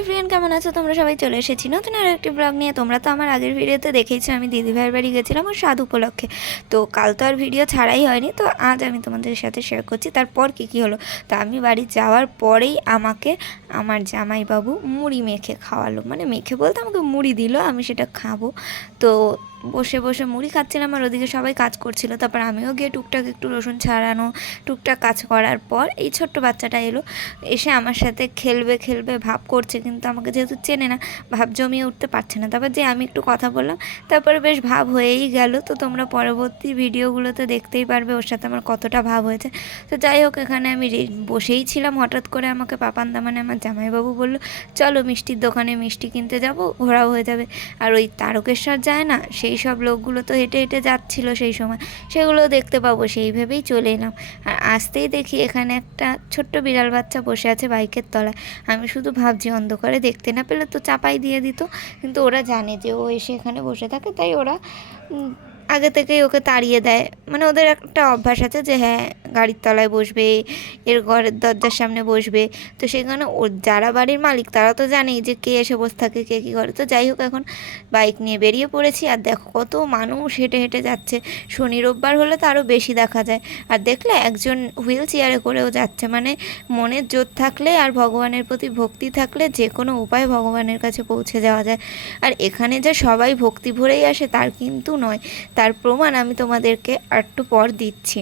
Hi friend, কেমন আছো তোমরা? সবাই চলে এসেছি নতুন আর একটি ব্লগ নিয়ে। তোমরা তো আমার আগের ভিডিওতে দেখেইছো আমি দিদিভাইয়ের বাড়ি গেছিলাম ওর স্বাদ উপলক্ষে। তো কাল তো আর ভিডিও ছাড়াই হয়নি, তো আজ আমি তোমাদের সাথে শেয়ার করছি তারপর কী হলো। তো আমি বাড়ি যাওয়ার পরেই আমাকে আমার জামাইবাবু মুড়ি মেখে খাওয়ালো, মানে মেখে বলতে আমাকে মুড়ি দিল, আমি সেটা খাবো। তো বসে বসে মুড়ি খাচ্ছিলাম আর ওদিকে সবাই কাজ করছিল। তারপর আমিও গিয়ে টুকটাক একটু রসুন ছাড়ানো টুকটাক কাজ করার পর এই ছোট্ট বাচ্চাটা এলো, এসে আমার সাথে খেলবে খেলবে ভাব করছে, কিন্তু আমাকে যেহেতু চেনে না ভাব জমিয়ে উঠতে পারছে না। তারপর যে আমি একটু কথা বললাম, তারপরে বেশ ভাব হয়েই গেল। তো তোমরা পরবর্তী ভিডিওগুলোতে দেখতেই পারবে ওর সাথে আমার কতটা ভাব হয়েছে। তো যাই হোক, এখানে আমি বসেই ছিলাম, হঠাৎ করে আমাকে পাপান্দা মানে আমার জামাইবাবু বলল চলো মিষ্টির দোকানে মিষ্টি কিনতে যাব, ঘোরাও হয়ে যাবে। আর ওই তারকেশ্বর যায় না, সেই সব লোকগুলো তো হেঁটে হেঁটে যাচ্ছিল সেই সময়, সেগুলো দেখতে পাবো সেই ভেবেই চলে এলাম। আর আসতেই দেখি এখানে একটা ছোট্ট বিড়াল বাচ্চা বসে আছে বাইকের তলায়। আমি শুধু ভাবছি অন্ধকারে দেখতে না পেলে তো চাপাই দিয়ে দিত, কিন্তু ওরা জানে যে ও এসে এখানে বসে থাকে, তাই ওরা আগে থেকেই ওকে তাড়িয়ে দেয়। মানে ওদের একটা অভ্যাস আছে যে হ্যাঁ গাড়ির তলায় বসবে, এর ঘরের দরজার সামনে বসবে। তো সেখানে ও যারা বাড়ির মালিক তারা তো জানেই যে কে এসে বসে থাকে কে কী করে। তো যাই হোক, এখন বাইক নিয়ে বেরিয়ে পড়েছি আর দেখো কত মানুষ হেঁটে হেঁটে যাচ্ছে। শনি রোববার হলে তো আরও বেশি দেখা যায়। আর দেখলে একজন হুইল চেয়ারে করেও যাচ্ছে, মানে মনের জোর থাকলে আর ভগবানের প্রতি ভক্তি থাকলে যে কোনো উপায় ভগবানের কাছে পৌঁছে যাওয়া যায়। আর এখানে যে সবাই ভক্তি ভরেই আসে তার কিন্তু নয়, তার প্রমাণ আমি তোমাদেরকে একটু পর দিচ্ছি।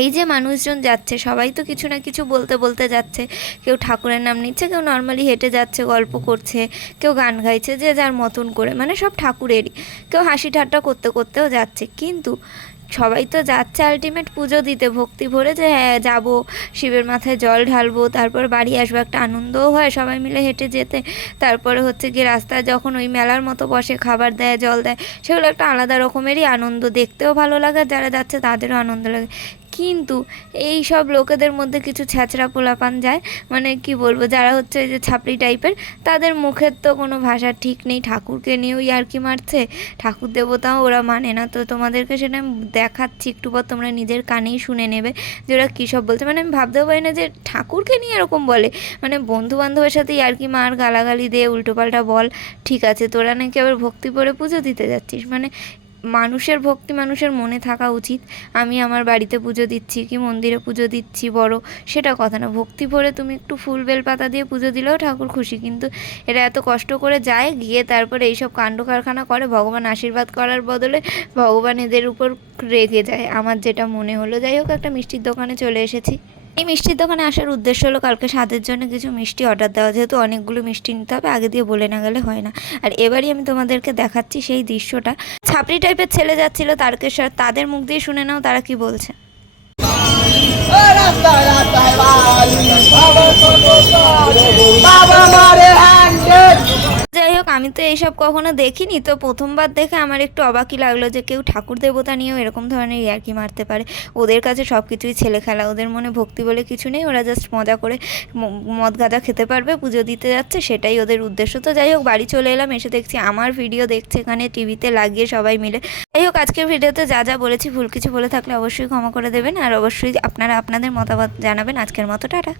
এই যে মানুষজন যাচ্ছে সবাই তো কিছু না কিছু বলতে বলতে যাচ্ছে, কেউ ঠাকুরের নাম নিচ্ছে, কেউ নর্মালি হেঁটে যাচ্ছে গল্প করছে, কেউ গান গাইছে যে যার মতন করে, মানে সব ঠাকুরেরই। কেউ হাসি ঠাট্টা করতে করতেও যাচ্ছে, কিন্তু সবাই তো যাচ্ছে আলটিমেট পুজো দিতে ভক্তি ভরে, যে হ্যাঁ যাবো শিবের মাথায় জল ঢালবো তারপর বাড়ি আসবো, একটা আনন্দও হয় সবাই মিলে হেঁটে যেতে। তারপরে হচ্ছে গিয়ে রাস্তায় যখন ওই মেলার মতো বসে খাবার দেয় জল দেয়, সেগুলো একটা আলাদা রকমেরই আনন্দ, দেখতেও ভালো লাগে, যারা যাচ্ছে তাদেরও আনন্দ লাগে। কিন্তু এই সব লোকেদের মধ্যে কিছু ছ্যাচরা পোলাপান যায়, মানে কি বলবো, যারা হচ্ছে যে ছাপড়ি টাইপের, তাদের মুখের তো কোনো ভাষা ঠিক নেই, ঠাকুরকে নিয়েও ইয়ার্কি মারছে, ঠাকুর দেবতাও ওরা মানে না। তো তোমাদেরকে সেটা আমি দেখাচ্ছি, একটু পর তোমরা নিজের কানেই শুনে নেবে যে ওরা কী সব বলছে। মানে আমি ভাবতেও পারি না যে ঠাকুরকে নিয়ে এরকম বলে, মানে বন্ধু বান্ধবের সাথে ইয়ার্কি মার, গালাগালি দিয়ে উল্টোপাল্টা বল, ঠিক আছে, তোরা নাকি আবার ভক্তি করে পুজো দিতে যাচ্ছিস। মানে মানুষের ভক্তি মানুষের মনে থাকা উচিত। আমি আমার বাড়িতে পুজো দিচ্ছি কি মন্দিরে পুজো দিচ্ছি বড়, সেটা কথা না, ভক্তি ভরে তুমি একটু ফুল বেল পাতা দিয়ে পুজো দিলেও ঠাকুর খুশি। কিন্তু এরা এত কষ্ট করে যায়, গিয়ে তারপরে এইসব কাণ্ড কারখানা করে, ভগবান আশীর্বাদ করার বদলে ভগবান এদের উপর রেগে যায়, আমার যেটা মনে হলো। যাই হোক, একটা মিষ্টির দোকানে চলে এসেছি। এই মিষ্টির দোকানে আসার উদ্দেশ্য হলো কালকে স্বাদের জন্য কিছু মিষ্টি অর্ডার দেওয়া, যেহেতু অনেকগুলো মিষ্টি নিতে হবে, আগে দিয়ে বলে না গেলে হয় না। আর এবারই আমি তোমাদেরকে দেখাচ্ছি সেই দৃশ্যটা। ছাপড়ি টাইপের ছেলে যাচ্ছিল তারকেশ্বর, তাদের মুখ দিয়ে শুনে নাও তারা কি বলছে। যাই হোক, আমি তো এইসব কখনো দেখিনি, তো প্রথমবার দেখে আমার একটু অবাকই লাগলো যে কেউ ঠাকুর দেবতা নিয়েও এরকম ধরনের ইয়ার্কি মারতে পারে। ওদের কাছে সব কিছুই ছেলে খেলা, ওদের মনে ভক্তি বলে কিছু নেই, ওরা জাস্ট মজা করে মদ গাঁজা খেতে পারবে, পুজো দিতে যাচ্ছে, সেটাই ওদের উদ্দেশ্য। তো যাই হোক, বাড়ি চলে এলাম, এসে দেখছি আমার ভিডিও দেখছে এখানে টিভিতে লাগিয়ে সবাই মিলে। যাই হোক, আজকের ভিডিওতে যা যা বলেছি ভুল কিছু বলে থাকলে অবশ্যই ক্ষমা করে দেবেন, আর অবশ্যই আপনারা আপনাদের মতামত জানাবেন। আজকের মতো টাটা।